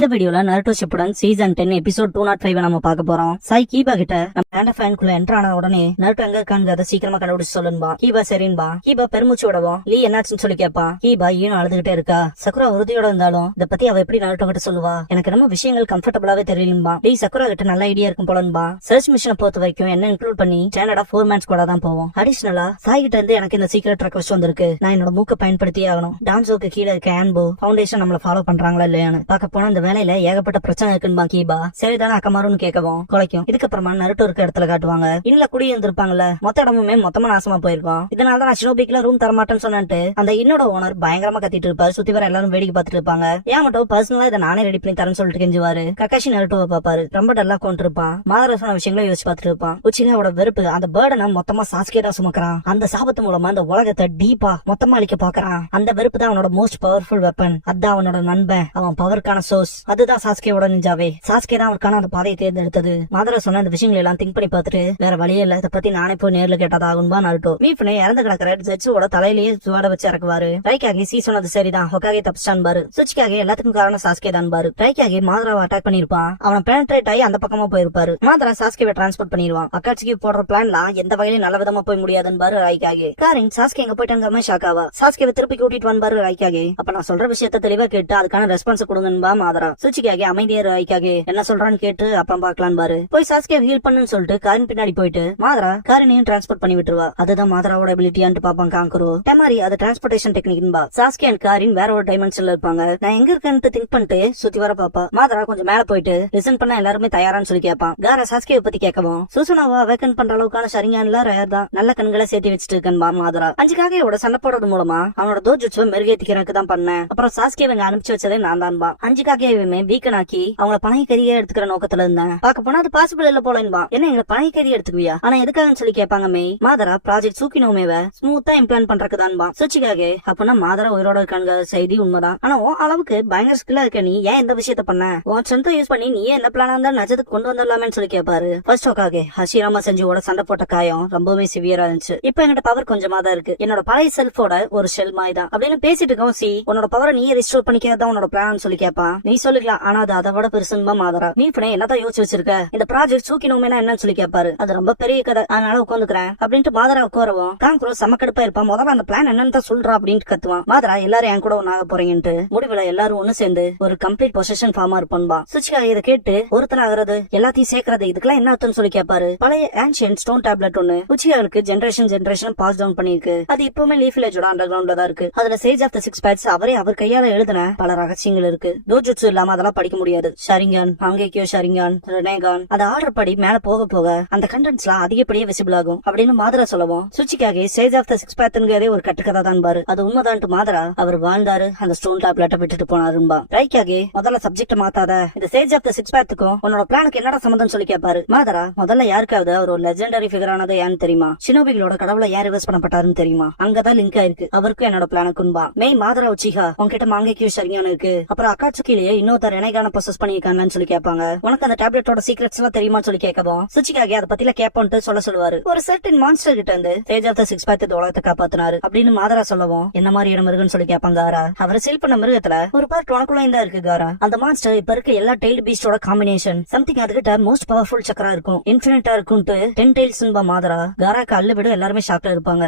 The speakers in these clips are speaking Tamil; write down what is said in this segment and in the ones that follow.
இந்த வீடியோல நருட்டோ ஷிப்புடன் சீசன் 10 எபிசோட் 205 நம்ம பார்க்க போறோம். சாய் கீபா கிட்ட நம்ம பேண்ட ஃபேன்குள்ள என்டர் ஆன உடனே நருட்டோ எங்க இருக்கான்னு சீக்கிரமா கண்டுபிடிச்சு சொல்லுன்பா. கீபா சரின்பா. கீபா பெருமூச்சு விடவும் லீ என்னாச்சுன்னு சொல்லி கேட்பான். கீபா ஈனும் அழுதுகிட்டே இருக்கா. சக்குரா உறுதியோட இருந்தாலும் இத பத்தி அவ எப்படி நருட்டோ கிட்ட சொல்லுவா? எனக்கு நம்ம விஷயங்கள் கம்ஃபர்டபுளாவே தெரியலும்பா. லீ சக்குரா கிட்ட நல்ல ஐடியா இருக்கும் போலன்பா. சர்ச் மிஷனை பொறுத்த வரைக்கும் என்ன இன்க்ளூட் பண்ணி ஸ்டாண்டர்டா 4 மேன் ஸ்குவாடா தான் போவோம். அடிஷனலா சாய் கிட்ட இருந்து எனக்கு இந்த சீக்ரெட் ரெக்வெஸ்ட் வந்திருக்கு. நான் என்னோட மூக்க பயன்படுத்தியே ஆகணும். டான்ஸோக்கு கீழே இருக்க ஆன்போ ஃபவுண்டேஷன் நம்மள ஃபாலோ பண்றாங்களா இல்லையான்னு பார்க்க போனா இந்த வேலையில ஏகப்பட்ட பிரச்சனை இருக்குன்னு கீபா. சரிதானே அக்கமாருன்னு கேட்கவும் குலைக்கும். இதுக்கப்புறமா நருட்டோ இருக்க இடத்துல காட்டுவாங்க. இன்னல குடி இருந்திருப்பாங்கல்ல, மொத்த இடமுமே மொத்தமா நாசமா போயிருக்கும். இதனாலதான் நான் ஷினோபிக்குல ரூம் தரமாட்டேன்னு சொன்னேன்ட்டு அந்த இன்னோட ஓனர் பயங்கரமா கத்திட்டு இருப்பாரு. சுத்தி வர எல்லாரும் வேடிக்கை பார்த்துட்டு இருப்பாங்க. ஏன் மட்டும் பர்சனலா இதை நானே ரெடி பண்ணி தரேன்னு சொல்லிட்டு கெஞ்சுவாரு. கக்காஷி நருட்டோவை பாப்பாரு. ரொம்ப டல்லா கொண்டு இருப்பான். மாதர சொன்ன விஷயங்கள யோசிச்சு பார்த்துட்டு இருப்பான். உச்சிகாவோட வெறுப்பு அந்த பேர்டனை மொத்தமா சாஸ்கே தான் சுமக்கிறான். அந்த சாபத்து மூலமா அந்த உலகத்தை டீப்பா மொத்தமா அழிக்க பாக்குறான். அந்த வெறுப்பு தான் அவனோட மோஸ்ட் பவர்ஃபுல் வெப்பன். அதான் அவனோட நண்பன், அவன் பவருக்கான சோர்ஸ். அதுதான் சாஸ்கேவோட நிஞ்சாவே. சாஸ்கே தான் அவருக்கான அந்த பாதையை தேர்ந்தெடுத்தது. மாதர சொன்ன அந்த விஷயங்களை எல்லாம் திங்க் பண்ணி பார்த்துட்டு வேற வழியே இல்ல, இதை பத்தி நானே போய் நேர்ல கேட்டதாகும்பா நருட்டோ. மீஃப்னே இறந்து கிடக்கிற ஜெட்ஸோட தலையிலேயே சுவாட வச்சு இறக்குவாரு. ரைக்காகி சி சொன்னது சரிதான், ஹொக்காகே தப்பிச்சான் பாரு. சுச்சிக்காக எல்லாத்துக்கும் காரணம் சாஸ்கே தான் பாரு. ரைக்காகி மாதராவை அட்டாக் பண்ணிருப்பான். அவனை பெனட்ரேட் ஆகி அந்த பக்கமா போயிருப்பாரு. மாதரா சாஸ்கேவை டிரான்ஸ்போர்ட் பண்ணிடுவான். அக்காட்சிக்கு போடுற பிளான்லாம் எந்த வகையிலும் நல்ல விதமா போய் முடியாதுன்னு பாரு ரைக்காகி. காரின் சாஸ்கே எங்க போயிட்டாங்க ஷாக்காவா. சாஸ்கேவை திருப்பி கூட்டிட்டு வந்து பாரு ரைக்காகி. அப்ப நான் சொல்ற விஷயத்த தெளிவா கேட்டு அதுக்கான ரெஸ்பான்ஸ் கொடுங்கன்பா மாதரா. சுச்சிக்காக அமைதியா ரைக்காகி என்ன சொல்றான்னு கேட்டு அப்புறம் பாக்கலாம் பாரு. போய் சாஸ்கே ஹீல் பண்ணுன்னு சொல்லிட்டு காரின் பின்னாடி போயிட்டு மாதரா காரினையும் டிரான்ஸ்போர்ட் பண்ணி விட்டுருவா. அதுதான் மாதராவோட எபிலிட்டியான்னு பாப்பான் காங்கரோ. டெமாரி அது டிரான்ஸ்போர்டேஷன் டெக்னிக்பா. சாஸ்கே அண்ட் காரின் வேற ஒரு டைமென்ஷன்ல இருப்பாங்க. நான் எங்க இருக்கேன்னு திங்க் பண்ணிட்டு சுத்தி வர பாப்பா. மாதரா கொஞ்சம் மேல போயிட்டு லிசன் பண்ண எல்லாருமே தயாரான்னு சொல்லி கேட்பான். காரா சாஸ்கே பத்தி கேட்கவும் சுசுனாவா வேக்கன் பண்ற அளவுக்கான சரியான ரேர் தான். நல்ல கண்களை சேர்த்து வச்சுட்டு இருக்கேன்பா மாதரா. அஞ்சுக்காக சண்டை போடுறது மூலமா அவனோட தோஜுட்சுவை மெருகேத்திக்கிறதுக்கு தான் பண்ணேன். அப்புறம் சாஸ்கே இவங்க அனுப்பிச்சு வச்சதே நான் தான்பா. அஞ்சுக்காக வீக்கன் ஆக்கி அவங்கள பணை கறியா எடுத்துக்கிற நோக்கத்துல இருந்தேன். பாக்க போனா அது பாசிபிள் இல்ல போலன்பா. என்ன எங்களை பணை கறி எடுத்துக்குவியா? ஆனா எதுக்காகன்னு சொல்லி கேட்பாங்க மே. மாதரா ப்ராஜெக்ட் சூக்கினோமேவ ஸ்மூத்தா இம்ப்ளான் பண்றதுக்குதான்பா. சுச்சிக்காக அப்பனா மாதரா உயிரோட இருக்காங்க செய்தி உண்மைதான். ஆனா அளவுக்கு பயங்கர ஸ்கில்லா இருக்க நீ ஏன் இந்த விஷயத்த பண்ண? உன் சொந்த யூஸ் பண்ணி நீ என்ன பிளானா இருந்தா நஜத்துக்கு கொண்டு வந்துடலாமேன்னு சொல்லி கேட்பாரு. ஃபர்ஸ்ட் ஓக்காக ஹஷிராமா செஞ்சுவோட சண்டை போட்ட காயம் ரொம்பவே சிவியரா இருந்துச்சு. இப்ப என்கிட்ட பவர் கொஞ்சமா தான் இருக்கு. என்னோட பழைய செல்ஃபோட ஒரு ஷெல் மாதிரி தான் அப்படின்னு பேசிட்டு இருக்கோம். சி உன்னோட பவரை நீயே ரிஸ்டோர் பண்ணிக்கிறதா உன்னோட பிளான் சொல்லி கேட்பான். நீ சொல்லிக்கலாம், ஆனா அது அதை விட பெருசுன்பா மாதரா. நீ என்னதான் யோசிச்சு வச்சிருக்க? இந்த ப்ராஜெக்ட் சூக்கினோமேனா என்னன்னு சொல்லி கேட்பாரு. அது ரொம்ப பெரிய கதை, அதனால உட்காந்துக்கிறேன் அப்படின்ட்டு மாதரா உட்காரவும் காங்கரோ சமக்கடுப்பா இருப்பான். முதல்ல அந்த பிளான் என்னன்னு தான் சொல்றா அப்படின்ட்டு கத்துவான். மாதரா எல்லாரும் என் கூட ஒன்னாக போறீங்கன்ட்டு முடிவுல எல்லாரும் ஒண்ணு சேர்ந்து ஒரு கம்ப்ளீட் பொசிஷன் ஃபார்மா இருப்பா. சுச்சிகா இதை கேட்டு ஒருத்தன் ஆகுறது எல்லாத்தையும் சேர்க்கறது இதுக்கெல்லாம் என்ன அர்த்தம்னு சொல்லி கேட்பாரு. பழைய ஆன்ஷியன்ட் ஸ்டோன் டேப்லெட் ஒண்ணு உச்சிகாவுக்கு ஜெனரேஷன் பாஸ் டவுன் பண்ணிருக்கு. அது இப்பவுமே லீஃப் வில்லேஜோட அண்டர் கிரவுண்ட்ல தான் இருக்கு. அதுல சேஜ் ஆஃப் தி 6 பேட்ஸ் அவரே அவர் கையால எழுதின பல ரகசியங்கள் இருக்கு. டோஜுட்சு இல்லாம அதெல்லாம் படிக்க முடியாது. ஷரிங்கான், அங்கேக்கியோ ஷரிங்கான், ரெனேகான் அந்த ஆர்டர் படி மேல போக போக அந்த கண்டென்ட்ஸ்லாம் அதிகப்படியே விசிபிள் ஆகும் அப்படின்னு மாதரா சொல்லவும் சுச்சிக்காக சேஜ் ஆஃப் தி 6 பேத்ங்கிறதே ஒரு கட்டுக்கதை தான் பாரு. அது உண்மைதான்ட்டு மாதரா அவர் வாழ்ந்தாரு, அந்த ஸ்டோன் டேப்லெட்டை விட்டுட்டு போனாரும்பா. ரைக்காக முதல்ல சப்ஜெக்ட் மாத்தாத, இந்த சேஜ் ஆஃப் தி 6 பேத்துக்கும் உன்னோட பிளானுக்கு என்னடா சம்பந்தம் சொல்லி கேட்பாரு. மாதரா முதல்ல யாருக்காவது அவர் ஒரு லெஜெண்டரி ஃபிகர் ஆனது ஏன்னு தெரியுமா? ஷினோபிகளோட கடவுளை யார் ரிவர்ஸ் பண்ணப்பட்டாருன்னு தெரியுமா? அங்கதான் லிங்க் ஆயிருக்கு அவருக்கும் என்னோட பிளானுக்கும்பா. மெய் மாதரா உச்சிகா உன்கிட்ட மாங்கேக்கியோ ஷரிங்கான் இருக்கு, அப்புறம் அக்காட்சுக்கிலேயே இன்னொருத்தர் ரெனேகான ப்ரொசஸ் பண்ணிருக்காங்கன்னு சொல்லி கேட்பாங்க. உனக்கு அந்த டேப்லெட்டோட சீக்ரெட்ஸ் எல்லாம் தெரியுமா சொல்லி கேட்கவும் சுச்சிக்காக அதை பத்தில கேப்போன்ட்டு சொல்லுவாரு. ஒரு சர்டன் மான்ஸ்டர் கிட்ட இருந்து சேஜ் ஆஃப் தி 6 பேத் உலகத்தை காப்பாத்தினாரு அப்படின்னு மாதரா சொல்லவும் என்ன மாதிரி இடம் இருக்குன்னு சொல்லி கேட்பாங்க. காரா அவரை சீல் பண்ண மிருகத்துல ஒரு பார்ட் உனக்குள்ள இருந்தா இருக்கு காரா. அந்த மான்ஸ்டர் இப்ப இருக்க எல்லா டெய்ல் பீஸ்டோட காம்பினேஷன் சம்திங் அதுகிட்ட மோஸ்ட் பவர்ஃபுல் சக்கரா இருக்கும், இன்ஃபினிட்டா இருக்கும்ட்டு 10 டெய்ல்ஸ் மாதரா. காராக்கு அள்ளு விட எல்லாருமே ஷாக்ல இருப்பாங்க.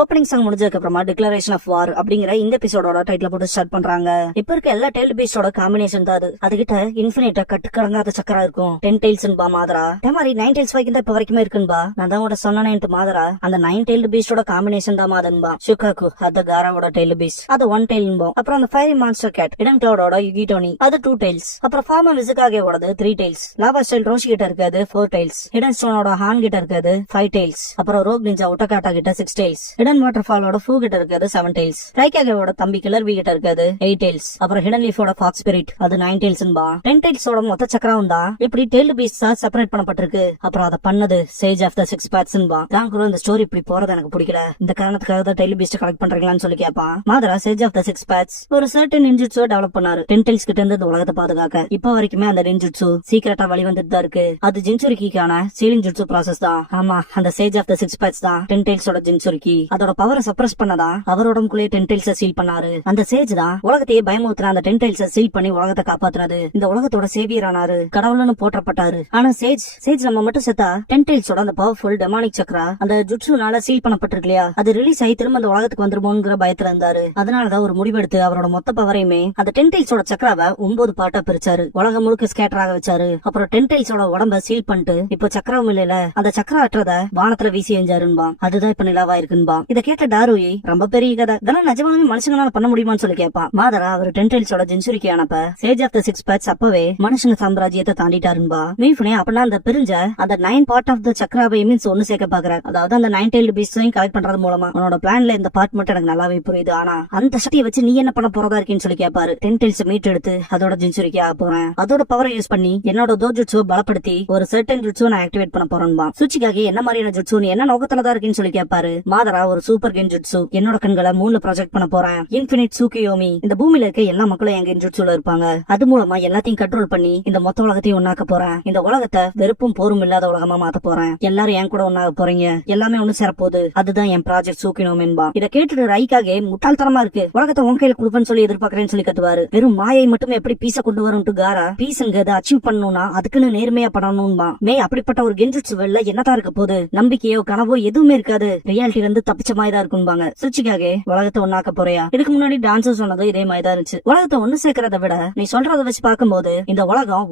ஓப்பனிங் சாங் முடிஞ்சதுக்கு அப்புறமா டிக்ளரேஷன் ஆஃப் வார் அப்படிங்கிற இந்த எபிசோடோட டைட்டில் போட்டு ஸ்டார்ட் பண்றாங்க. இப்ப இருக்க எல்லா டெய்ல் பீஸ்டோட காம்பினேஷன் தான் அது. அதுகிட்ட இன்ஃபினிட்டா கட்டுக்கடங்காத சக்கரா இருக்கும், 10 டெய்ல்ஸ்ன்பா மாதரா. அதே மாதிரி 9 டெய்ல்ஸ் வரைக்கும் தான் இப்ப வரைக்குமே இருக்குன்பா. நான் தான் கூட சொன்னேன்ட்டு மாதரா அந்த 9 டெய்ல் பீஸ்டோட காம்பினேஷன் தான் மாதன்பா. ஷுகாக்கு அது காராவோட டெய்ல் பீஸ், அது 1 டெய்ல்ன்பா. அப்புறம் அந்த ஃபயரி மான்ஸ்டர் கேட் இடன் கிளவுடோட யுகிடோனி அது 2 டெய்ல்ஸ். அப்புறம் ஃபார்மர் விசுகாகேவோடது 3 டெய்ல்ஸ். லாவா ஸ்டைல் ரோஷி கிட்ட இருக்காது 4 டெய்ல்ஸ். இடன் ஸ்டோனோட ஹான் கிட்ட இருக்காது 5 டெய்ல்ஸ். அப்புறம் ரோக் நிஞ்சா உட்டகாட்டா கிட்ட 6 டெய்ல்ஸ். இடன் வாட்டர் ஃபாலோட ஃபூ கிட்ட இருக்காது 7 tails, ரைக்காகோட தம்பி கிளர் வி கிட்ட இருக்காது 8 tails, அப்புறம் ஹிடன் லீஃபோட ஃபாக்ஸ் ஸ்பிரிட் அது 9 tailsன்பா. 10 tailsோட மொத்த சக்கரம் தான் இப்படி டெய்ல்டு பீஸ்டா செப்பரேட் பண்ணப்பட்டிருக்கு. அப்புறம் அதை பண்ணது சேஜ் ஆஃப் த 6 pathsன்பா. காங்குரோ இந்த ஸ்டோரி இப்படி போறது எனக்கு பிடிக்கல, இந்த காரணத்துக்காக தான் டெய்ல்டு பீஸ்ட் கலெக்ட் பண்றீங்களான்னு சொல்லி கேட்பான். மாதரா சேஜ் ஆஃப் த 6 paths ஒரு சர்டன் ninjutsu டெவலப் பண்ணாரு 10 tails கிட்ட இருந்து இந்த உலகத்தை பாதுகாக்க. இப்ப வரைக்குமே அந்த ninjutsu சீக்கிரட்டா வழி வந்துட்டு தான் இருக்கு. அது ஜின்சுரிக்கிக்கான சீலிங் ஜுட்சு ப்ராசஸ் தான். ஆமா, அந்த சேஜ் ஆஃப் த 6 paths தான் 10 tailsோட ஜின்சுரிக்கி. அதோட பவரை சப்ரஸ் பண்ணதா அவர் உடம்புக்குள்ளே 10 tails சீல் பண்ணாரு. அந்த சேஜ் தான் உலகத்தையே பயமுறுத்துற அந்த 10 tails சீல் பண்ணி உலகத்தை காப்பாத்துறது. இந்த உலகத்தோட சேவியர் ஆனாரு, கடவுள்னு போற்றப்பட்டாரு. ஆனா சேஜ் நம்ம மட்டும் செத்தா 10 tailsோட அந்த பவர்ஃபுல் டெமானிக் சக்ரா அந்த ஜுட்சுனால சீல் பண்ணப்பட்டிருக்கு இல்லையா, அது ரிலீஸ் ஆகி திரும்ப அந்த உலகத்துக்கு வந்துருமோங்கிற பயத்துல இருந்தாரு. அதனாலதான் ஒரு முடிவெடுத்து அவரோட மொத்த பவரையுமே அந்த 10 tailsோட சக்கராவை 9 பார்ட்டா பிரிச்சாரு, உலகம் முழுக்க ஸ்கேட்டர் ஆக வச்சாரு. அப்புறம் 10 tailsோட உடம்ப சீல் பண்ணிட்டு இப்போ சக்கரம் இல்ல அந்த சக்கரம் அற்றத வானத்துல வீசி எஞ்சாருன்பா. அதுதான் இப்ப நிலாவா இருக்குன்பா. இத கேட்ட டாருயி ரொம்ப பெரிய கதை, இதெல்லாம் நிஜமாவே மனுஷங்களால பண்ண முடியுமான்னு சொல்லி கேட்பான். மாதரா அவர் 10 tailsோட ஜின்சுரிக்கி ஆனப்ப சேஜ் ஆஃப் த 6 paths அப்பவே மனுஷங்க சாம்ராஜ்யத்தை தாண்டிட்டாருன்பா. மீஃபுனே அப்பனா அந்த பிரிஞ்ச அந்த 9 பார்ட் ஆஃப் த சக்கராவை மீன்ஸ் ஒன்னு சேர்க்க பாக்குறாரு. அதாவது அந்த 9 tailed beasts-ஐயும் கலெக்ட் பண்றது மூலமா உன்னோட பிளான்ல இந்த பார்ட் மட்டும் எனக்கு நல்லாவே புரியுது. ஆனா அந்த சக்தியை வச்சு நீ என்ன பண்ண போறதா இருக்கேன்னு சொல்லி கேட்பாரு. 10 tails மீட் எடுத்து அதோட ஜின்சுரிக்கி ஆக போறேன், அதோட பவரை யூஸ் பண்ணி என்னோட தோஜுட்சு பலப்படுத்தி ஒரு சர்டன் ஜுட்சு நான் ஆக்டிவேட் பண்ண போறேன்பா. சுச்சிக்காக என்ன மாதிரியான ஜுட்சு நீ என்ன நோக்கத்துலதான் இருக்கேன்னு சொல்லி கேட்பாரு. மாதரா ஒரு சூப்பர் கென்ஜுட்சு, என்னோட கண்களை 3 ப்ராஜெக்ட் பண்ண போறேன். இன்ஃபினிட் சூக்கியோமி, இந்த பூமியில இருக்க எல்லா மக்களும் என் கென்ஜுட்சுல இருப்பாங்க. அது மூலமா எல்லாத்தையும் கண்ட்ரோல் பண்ணி இந்த மொத்த உலகத்தையும் ஒன்னாக்க போறேன். இந்த உலகத்தை வெறுப்பும் போரும் இல்லாத உலகமா மாத்த போறேன். எல்லாரும் என் கூட ஒன்னாக போறீங்க, எல்லாமே ஒண்ணு சேரப்போகுது. அதுதான் என் ப்ராஜெக்ட் சூக்கினோமென்பா. இதை கேட்டுட்டு ரைக்காக முட்டாள்தனமா இருக்கு, உலகத்தை உன் கையில கொடுப்பேன்னு சொல்லி எதிர்பார்க்கறேன்னு சொல்லி கத்துவாரு. வெறும் மாயை மட்டும் எப்படி பீஸ கொண்டு வரும்ட்டு காரா பீஸ்ங்கிறத அச்சீவ் பண்ணணும்னா அதுக்குன்னு நேர்மையா பண்ணணும்பா. மே அப்படிப்பட்ட ஒரு கென்ஜுட்சு வெல்ல என்னதான் இருக்க போகுது, நம்பிக்கையோ கனவோ எதுவுமே இருக்காது, ரியாலிட்டி இருந்து தப்பிச்ச மாதிரி தான் இருக்கும்பாங்க. சுச்சிக்காக உலகத்தை ஒன்னாக்க போறியா? இதுக்கு முன்னாடி டான்சர் சொன்னது இதே மாதிரி தான் இருந்துச்சு. உலகத்தை ஒண்ணு சேர்க்கறத விட நீ சொல்றத வச்சு பார்க்கும்போது இந்த உலகம்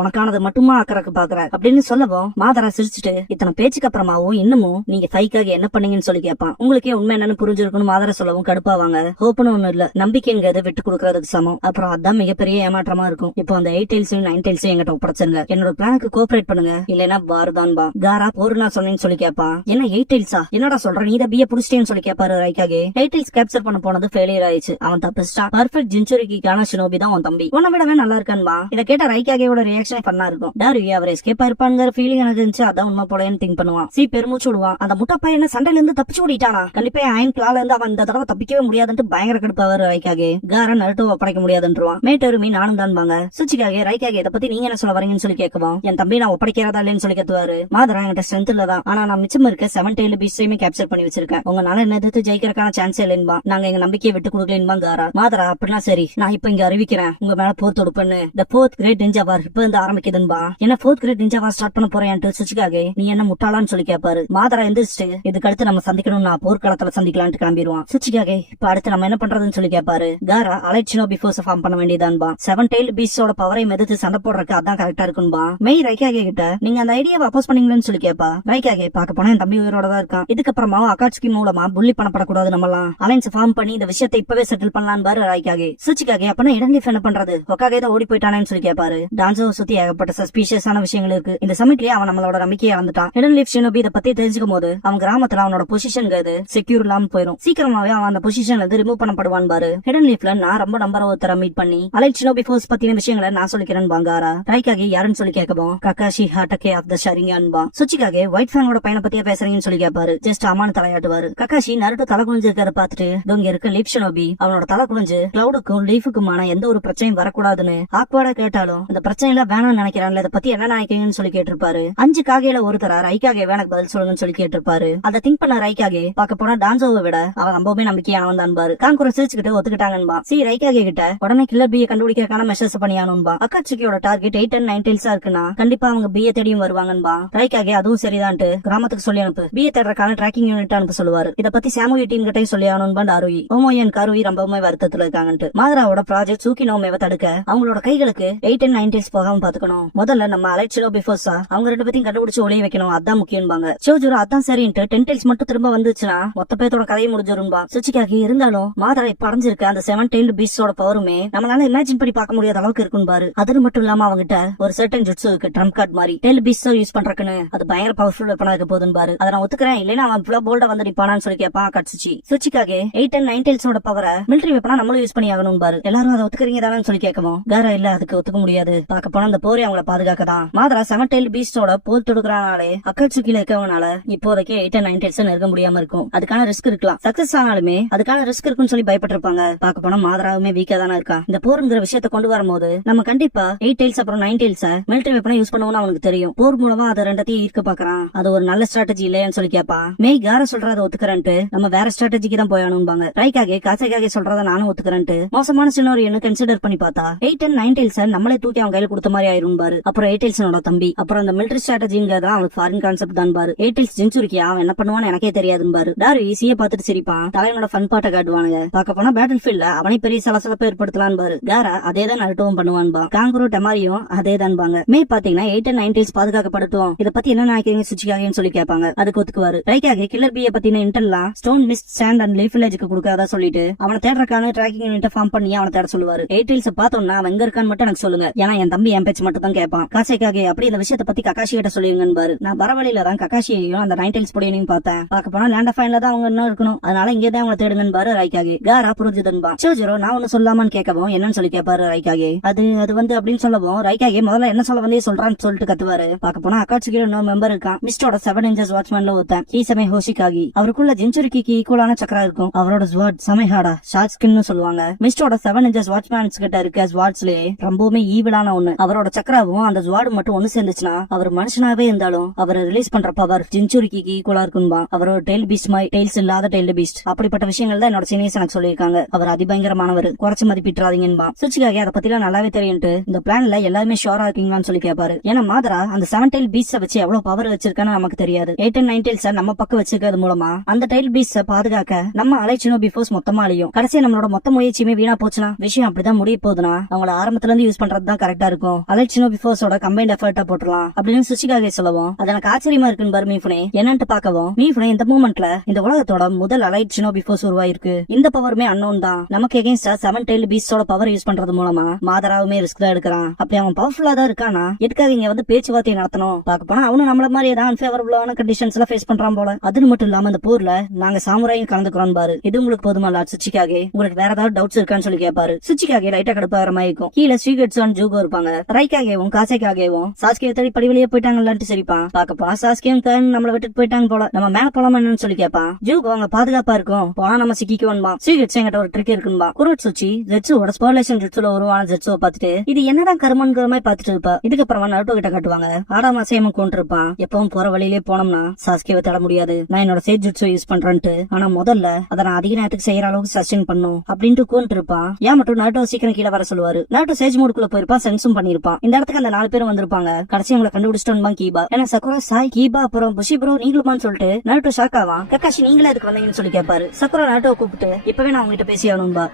உனக்கானது மட்டுமா ஆக்கறக்கு பாக்குற அப்படின்னு சொல்லவும் மாதரா சிரிச்சுட்டு இத்தனை பேச்சுக்கு அப்புறமாவும் இன்னமும் நீங்க ஃபைக்காக என்ன பண்ணீங்கன்னு சொல்லி கேட்பான். உங்களுக்கே உண்மை என்னன்னு புரிஞ்சிருக்கணும் மாதரா சொல்லவும் கடுப்பாவாங்க. ஹோப்னு ஒண்ணு இல்ல, நம்பிக்கைங்கிறது விட்டு கொடுக்கறதுக்கு சமம். அப்புறம் அதான் மிகப்பெரிய ஏமாற்றமா இருக்கும். இப்போ அந்த 8 tailsையும் 9 tailsையும் எங்கிட்ட ஒப்படைச்சுங்க, என்னோட பிளானுக்கு கோஆபரேட் பண்ணுங்க, இல்லைன்னா பாருதான்பா. காரா போருனா சொன்னேன்னு சொல்லி கேட்பான். என்ன 8 tailsா, என்னடா சொல்ற, நீ இதை பிய புடிச்சிட்டேன்னு சொல்லி கேட்பாரு. ரைக்காக 8 tails கேப்சர் பண்ண போனது ஃபெயிலியர் ஆயிடுச்சு, அவன் தப்பிச்சிட்டான். பர்ஃபெக்ட் ஜின்சுரிக்கிக்கான ஷினோபி தான் உன் தம்பி, உன்னை விடவே நல்லா இருக்கான்பா. இதை கேட்ட ரைக்காகோட ரியாக்ஷன் பண்ணா இருக்கும். டாருயி அவர் எஸ்கேப் ஆயிருப்பாங்கிற ஃபீலிங் எனக்கு இருந்துச்சு, அதான் உண்மை போலன்னு திங்க் பண்ணுவான். பெருமூச்சு விடுவான். அந்த முட்டப்பா என்ன சண்டையில இருந்து தப்பிச்சு ஓடிட்டானா, கண்டிப்பா அயன் கிளால இருந்து அவன் இந்த தடவை தப்பிக்கவே முடியாதுன்னு பயங்கர கடுப்பாவர் ரைக்காக. கார நருட்டோ ஒப்படைக்க முடியாதுன்றான். மேட்டருமி நானும் தான்பாங்க. சுச்சிக்காக ரைக்காக இதை பத்தி நீங்க என்ன சொல்ல வரீங்கன்னு சொல்லி கேட்கவும் என் தம்பி நான் ஒப்படைக்கிறதா இல்லன்னு சொல்லி கத்துவாரு. மாதரா என்கிட்ட ஸ்ட்ரென்த் இல்லதான், ஆனா நான் மிச்சம் இருக்க 7 tailed beasts-ஐயுமே கேப்சர் பண்ணி வச்சிருக்கேன், உங்களால என்ன எதிர்த்து ஜெயிக்கிறதுக்கான சான்ஸ் இல்லைன்பா. நாங்க எங்க நம்பிக்கையை விட்டு கொடுக்கலன்பா காரா. மாதரா அப்படின்னா சரி, நான் இப்ப இங்க அறிவிக்கிறேன் உங்க மேல போர் தொடுப்பேன்னு. இந்த 4th Great Ninja War இப்ப இருந்து ஆரம்பிக்குதுன்பா. என்ன 4th Great Ninja War start பண்ண போறேன்ட்டு சுச்சிக்காக நீ என்ன முட்டாளான்னு சொல்லி கேட்பாரு. மாதரா எந்திரிச்சு இதுக்கு அடுத்து நம்ம சந்திக்கணும், நான் போர்க்களத்துல சந்திக்கலான்ட்டு கிளம்பிடுவான். சுச்சிக்காக இப்ப அடுத்து நம்ம என்ன பண்றதுன்னு சொல்லி கேட்பாரு. காரா அலைட் ஷினோபி ஃபோர்ஸ் ஃபார்ம் பண்ண வேண்டியதான்பா. 7 tailed beasts-ஓட பவரை எதிர்த்து சண்டை போடுறதுக்கு அதான் கரெக்டா இருக்கும்பா. மெய் ரைக்காக கிட்ட நீங்க அந்த ஐடியாவை அப்போஸ் பண்ணீங்கன்னு சொல்லி கேட்பா. ரைக்காக பார்க்க போனா என் தம்பி உயிரோட தான் இருக்கான், இதுக்கப்புறமா அகாட்ஸ்கி மூலமா புள்ளி பண்ணப்படக்கூடாது, நம்மலாம் அலைன்ஸ் ஃபார்ம் பண்ணி இந்த விஷயத்தை இப்பவே செட்டில் பண்ணலாம் பாரு ரைக்காக. சுச்சிக்காக அப்பனா இடன்லீஃப் என்ன பண்றது, ஒக்காக தான் ஓடி போயிட்டானேன்னு சொல்லி கேட்பாரு. டான்ஸோ சுத்தி ஏகப்பட்ட சஸ்பீஷியஸான விஷயங்கள் இருக்கு, இந்த சமயத்திலேயே அவன் நம்மளோட நம்பிக்கையை இழந்துட்டான். இடன்லீஃப் ஷினோபி இதை பத்தி தெரிஞ்சுக்கும் போது அவன் கிராமத்துல அவனோட பொசிஷன்ங்கிறது செக்யூர் இல்லாம போயிடும், சீக்கிரமாவே அவன் அந்த பொசிஷன்ல இருந்து ரிமூவ் பண்ணப்படுவான் பாரு. இடன்லீஃப்ல நான் ரொம்ப நம்பர் ஒருத்தர மீட் பண்ணி அலைட் ஷினோபி ஃபோர்ஸ் பத்தின விஷயங்களை நான் சொல்லிக்கிறேன் பாங்காரா. ரைக்காக யாருன்னு சொல்லி கேட்கவும் கக்காஷி ஹாட்டகே ஆஃப் த ஷரிங்யான் பா. சுச்சிக்காக ஒயிட் ஃபேனோட பையனை பத்தியே பேசுறீங்கன்னு சொல்லி கேட்பாரு. ஜஸ்ட் அம்மானு தலையாட்டுவாரு. கக்காஷி நருட்டோ தலை குளிஞ்சிருக்காரு பாத்துட்டு இங்க இருக்க லீஃப் ஷினோபி அவனோட தலை குளிஞ்சு கிளவுடுக்கும் லீஃபுக்குமான எந்த ஒரு பிரச்சனையும் வரக்கூடாதுன்னு ஆக்வர்டா கேட்டாலும் அந்த பிரச்சனைல வேணும்னு நினைக்கிறான்ல, இதை பத்தி என்ன நினைக்கிறீங்கன்னு சொல்லி கேட்டிருப்பாரு. 5 காகையில ஒருத்தரா ரைக்காக வேணக்கு பதில் சொல்லுங்கன்னு சொல்லி கேட்டிருப்பாரு. அதை திங்க் பண்ண ரைக்காக பார்க்க போனா டான்சோவை விட அவன் ரொம்பவே நம்பிக்கையானவன் தான் பாரு. காங்குரோ சிரிச்சுக்கிட்டு ஒத்துக்கிட்டாங்கன்பா. ரைக்காக கிட்ட உடனே கில்லர் பியை கண்டுபிடிக்கிறதுக்கான மெஷர்ஸ் பண்ணியானும்பா. அக்காட்சியோட டார்கெட் 8 and 9 tails இருக்குன்னா கண்டிப்பா அவங்க பியை தேடியும் வருவாங்கன்பா. ரைக்காக அதுவும் சரிதான்ட்டு கிராமத்துக்கு சொல்லி அனுப்பு, பியை தேடுறதுக்கான ட்ராக்கிங் யூனிட் அனுப்ப சொல்லுவாரு. இதை பத்தி சாமுயி டீம் கிட்டையும் சொல்லி ஆனும்பா. டாருயி ஓமோயன் காருயி ரொம்பவுமே வருத்தத்துல இருக்காங்கன்ட்டு. மாதராவோட ப்ராஜெக்ட் சூக்கினோமேவை தடுக்க அவங்களோட கைகளுக்கு 8 and 9 tails போகாம பாத்துக்கணும். முதல்ல நம்ம அலைட் ஷினோபி ஃபோர்ஸா அவங்க 2 பேத்தையும் கண்டுபிடிச்சு ஒளிய வைக்கணும், அதான் முக்கியம்பாங்க. சோஜுரோ அதான் சரின்ட்டு 10 tails மட்டும் திரும்ப வந்துச்சுன்னா மொத்த பேத்தோட கதையை முடிஞ்சிரும்பா. சுச்சிக்காக இருந்தாலும் மாதரா இப்ப அடைஞ்சிருக்க அந்த 7 tailed beasts-ஓட பவருமே நம்மளால இமேஜின் பண்ணி பார்க்க முடியாத அளவுக்கு இருக்கும் பாரு. அது மட்டும் இல்லாம அவங்கிட்ட ஒரு சர்டன் ஜுட்சு இருக்கு, ட்ரம்ப் கார்டு மாதிரி டெய்ல்டு beasts யூஸ் பண்றதுன்னு, அது பயங்கர பவர்ஃபுல் வெப்பனா இருக்க போதுன்னு பாரு. அதை நான் ஒத்துக்கிறேன், இல்லைன்னா அவன் ஃபுல்லா போல்டா வந்து நிப்பானான்னு சொல்லி கேப்பா அக்காட்சுச்சி. சுச்சிக்காக 8 and 9 tailsோட பவரை மிலிட்டரி வெப்பனா நம்மளும் யூஸ் பண்ணி ஆகணும் பாரு. எல்லாரும் அதை ஒத்துக்கிறீங்க தானே சொல்லி கேட்கவும் காரா இல்ல அதுக்கு ஒத்துக்க முடியாது. பார்க்க போனா அந்த போரே அவங்கள பாதுகாக்கதான். மாதரா 7 tailed beastோட போர் தொடுக்கிறனாலே அக்காட்சுக்கில இருக்கவனால இப்போதைக்கு 8 and 9 tails நெருங்க முடியாம இருக்கும். அதுக்கான ரிஸ்க் இருக்கலாம். சக்சஸ் ஆனாலுமே அதுக்கான ரிஸ்க் இருக்குன்னு சொல்லி பயப்பட்டிருப்பாங்க. பார்க்க போனா மாதராவுமே வீக்கா தானே இருக்கா. இந்த போருங்கிற விஷயத்தை கொண்டு வரும்போது நம்ம கண்டிப்பா 8 tails அப்புறம் 9 tails மிலிட்டரி வெப்பனா யூஸ் பண்ணுவோம்னு அவனுக்கு தெரியும். போர் மூலமா அதை ரெண்டத்தையும் ஈர்க்க பாக்குறான். அது ஒரு நல்ல ஸ்ட்ராட்டஜி இல்லையான்னு சொல்லி கேப்பா. மேய் கார சொல்றத ஒத்துக்கிறேன்ட்டு நம்ம வேற ஸ்ட்ராட்டஜிக்கு தான் போயானும்பாங்க. ரைக்காக காசைக்காக சொல்றத நானும் ஒத்துக்கிறேன்ட்டு மோசமான சின்னோரியன்னு கன்சிடர் பண்ணி பார்த்தா 8 and 9 tails நம்மளே தூக்கி அவன் கையில கொடுத்த மாதிரி ஆயிரும் பாரு. அப்புறம் 8 tailsனோட தம்பி. அப்புறம் அந்த மிலிட்டரி ஸ்ட்ராட்டஜிங்கிறதா அவனுக்கு ஃபாரின் கான்செப்ட் தான் பாரு. 8 tails ஜென்சுரிக்கு அவன் என்ன பண்ணுவான்னு எனக்கே தெரியாதுன்னு பாரு. டாரு ஈஸியா பாத்துட்டு சிரிப்பான். தலைவனோட ஃபன் பாட்டை காட்டுவானுங்க. பார்க்க போனா பேட்டில் ஃபீல்ட்ல அவனை பெரிய சலசலப்பை ஏற்படுத்தலான்னு பாரு. காரா அதேதான் நருட்டோவும் பண்ணுவான்பா. காங்குரு டெமாரியும் அதேதான்பாங்க. மே பாத்தீங்கன்னா 8 and 9 tails பாதுகாக்கப்படட்டும். இத பத்தி என்ன நினைக்கிறீங்க சுச்சிக்காகன்னு சொல்லி கேட்பாங்க. அதுக்கு ஒத்துக்குவாரு. ரைக்காக கில்லர் பிய பத்தின இன்டெல்லாம் stone mist sand and leaf வில்லேஜ்க்கு கொடுக்காதா சொல்லிட்டு அவனை தேடுறக்கான ட்ராக்கிங் யூனிட் ஃபார்ம் பண்ணி அவனை தேட சொல்லுவாரு. 8 tails பார்த்தோம்னா அவன் எங்க இருக்கான்னு மட்டும் எனக்கு சொல்லுங்க. ஏன்னா என் தம்பி என் பேச்சு மட்டும் தான் கேட்பான். காசைக்காக அப்படி இந்த விஷயத்தை பத்தி கக்காஷி கிட்ட சொல்லிருங்கன்னு பாரு. நான் வரவழியில தான் கக்காஷியையும் அந்த 9 tails பொடியனையும் பார்த்தேன். பார்க்க போனா லேண்ட் ஆஃப் ஃபைன்ல தான் அவங்க இன்னும் இருக்கணும். அதனால இங்கே தான் அவங்களை தேடுங்கன்னு பாரு ரைக்காக. காரா புரிஞ்சுதுன்பா. சோஜிரோ நான் ஒன்னு சொல்லாமான்னு கேட்கவும் என்னன்னு சொல்லி கேட்பாரு ரைக்காக. அது வந்து அப்படின்னு சொல்லவும் ரைக்காக முதல்ல என்ன சொல்ல வந்தே சொல்றான்னு சொல்லிட்டு கத்துவாரு. பார்க்க போனா அக்காட்சுக்கு இன்னொரு மெம்பர் இருக்கான். மிஸ்டோட 7 inches வாட்ச்மேன்ல ஒருத்தன் ஈசமே ஹோஷிகாகி. அவருக்குள்ள ஜென்சுரிக்கு ஈக்குவலான சக்கரா இருக்கும். அவரோட ஸ்வாட் சமைஹாடா ஷார்ட் ஸ்கின்னு சொல்லுவாங்க. மிஸ்டோட 7 inches வாட்ச்மேன்ஸ் கிட்ட இருக்க ஸ்வாட்ஸ்லயே ரொம்பவுமே ஈவிலான ஒண்ணு. அவரோட சக்கராவும் அந்த ஸ்வாடு மட்டும் ஒண்ணு சேர்ந்துச்சுன்னா அவர் மனுஷனாவே இருந்தாலும் அவரை ரிலீஸ் பண்ற பவர் ஜென்சுரிக்கு ஈக்குவலா இருக்கும்பா. அவரோட டெயில் பீஸ்ட் மாதிரி டெயில்ஸ் இல்லாத டெயில் பீஸ்ட். அப்படிப்பட்ட விஷயங்கள் தான் என்னோட சீனியர்ஸ் எனக்கு சொல்லியிருக்காங்க. அவர் அதிபயங்கரமானவர், குறைச்சு மதிப்பிட்டுறாதீங்கன்பா. சுச்சிக்காக அதை பத்திலாம் நல்லாவே தெரியும்ட்டு இந்த பிளான்ல எல்லாருமே ஷோரா இருக்கீங்களான்னு சொல்லி கேட்பாரு. ஏன்னா மாதரா அந்த 7 tailed beasts வச்சு எவ்வளவு பவர் வச்சிருக்கான்னு நமக்கு தெரியாது. 8 and 9 tails நம்ம பக்கம் வச்சிருக்கிறது மூலமா அந்த tailed beasts பாதுகாக்க நம்ம அலைச்சினோ பிஃபோர்ஸ் மொத்தமா அழியும். கடைசியா நம்மளோட மொத்த முயற்சியுமே வீணா போச்சுன்னா விஷயம் அப்படிதான் முடிய போகுதுன்னா அவங்கள ஆரம்பத்துல இருந்து யூஸ் பண்றதுதான் கரெக்டா இருக்கும். அலைச்சினோ பிஃபோர்ஸோட கம்பைன்ட் எஃபர்ட்டா போட்டுலாம் அப்படின்னு சுச்சிக்காக சொல்லவும் அது எனக்கு ஆச்சரியமா இருக்குன்னு பாரு மீஃபுனே. என்னன்ட்டு பாக்கவும் மீஃபுனே இந்த மூமெண்ட்ல இந்த உலகத்தோட முதல் அலைச்சினோ பிஃபோர்ஸ் உருவாயிருக்கு. இந்த பவருமே அன்னோன் தான். நமக்கு எகென்ஸ்டா 7 tailed beasts பவர் யூஸ் பண்றது மூலமா மாதராவுமே ரிஸ்க் தான் எடுக்கிறான். அப்படி அவன் பவர்ஃபுல்லா தான் இருக்கானா எதுக்காக இங்க வந்து பேச்சுவார்த்தை நடத்தணும். பார்க்க போனா அவனும் நம்மள மாதிரி ஏதாவது அன்ஃபேவரபிளான கண்டிஷன்ஸ் எல்லாம் ஃபேஸ் பண்றான் போல. அது மட்டும் இல்லாம இந்த போர்ல நாங்க சாமுராயும் கலந்துக்கிறோம் பாரு. இது உங்களுக்கு போதுமா லார்ட் சுச்சிக்காக? உங்களுக்கு வேற ஏதாவது டவுட்ஸ் இருக்கான்னு சொல்லி கேட்பாரு. சுச்சிக்காக லைட்டா கடுப்பாகிற மாதிரி இருக்கும். கீழே ஸ்ரீகட்ஸ் அண்ட் ஜூகோ இருப்பாங்க. ரைக்காகவும் காசைக்காகவும் சாஸ்கே தேடி படி வெளியே போயிட்டாங்களான்ட்டு சரிப்பான். பார்க்க போனா சாஸ்கேயும் கன் நம்மள விட்டுட்டு போயிட்டாங்க போல. நம்ம மேல போலாமா என்னன்னு சொல்லி கேட்பான். ஜூகோ அங்க பாதுகாப்பா இருக்கும். போனா நம்ம சிக்கிக்குவோம்பா. ஸ்ரீகட்ஸ் என்கிட்ட ஒரு ட்ரிக் இருக்குன்பா. குரோட் சுச்சி ஜெட்சுவோட ஸ்பர்லேஷன் ஜெட்சுல உருவான ஜெட்சுவை பார்த்துட்டு இது என்னதான் கர்மன்கிற மாதிரி பார்த்துட்டு இருப்பா. இதுக்கப்புறமா நருட்டோ கிட்ட காட்டுவாங்க. ஆடாம அசையமும் கொண்டிருப்பான். எப்பவும் போற வழியிலே போனோம்னா சாஸ்கேவை தேட முடியாது. நான் என்னோட சேஜ் ஜுட்ஸோ யூஸ் பண்றேன்ட்டு. ஆனா முதல்ல அதை நான் அதிக நேரத்துக்கு செய்யற அளவுக்கு சஸ்டெயின் பண்ணும் அப்படின்ட்டு கூண்டு இருப்பான். ஏன் மட்டும் நருட்டோ சீக்கிரம் கீழே வர சொல்லுவாரு. நருட்டோ சேஜ் மூடுக்குள்ள போயிருப்பான். சென்ஸும் பண்ணிருப்பான். இந்த இடத்துக்கு அந்த 4 பேரும் வந்திருப்பாங்க. கடைசி அவங்களை கண்டுபிடிச்சிட்டோம் கீபா. ஏன்னா சக்குரா சாய் கீபா அப்புறம் புஷி ப்ரோ நீங்களுமான்னு சொல்லிட்டு நருட்டோ ஷாக் ஆவான். கக்காஷி நீங்களே அதுக்கு வந்தீங்கன்னு சொல்லி கேட்பாரு. சக்குரா நருட்டோ கூப்பிட்டு இப்பவே நான் உங்ககிட்ட பேசி ஆகணும்பா.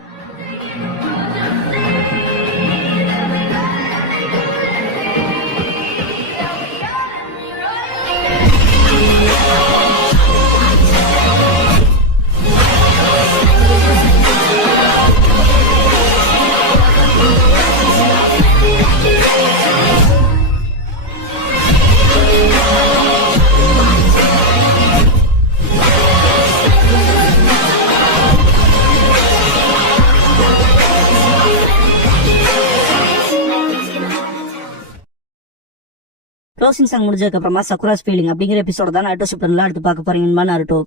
க்ளோசிங் சாங் முடிஞ்சதுக்கு அப்புறமா சக்குராஸ் ஃபீலிங் அப்படிங்கிற எபிசோட தான் நருட்டோ ஷிப்டன்ல எடுத்து பார்க்க போறீங்கன்னு நருட்டோ.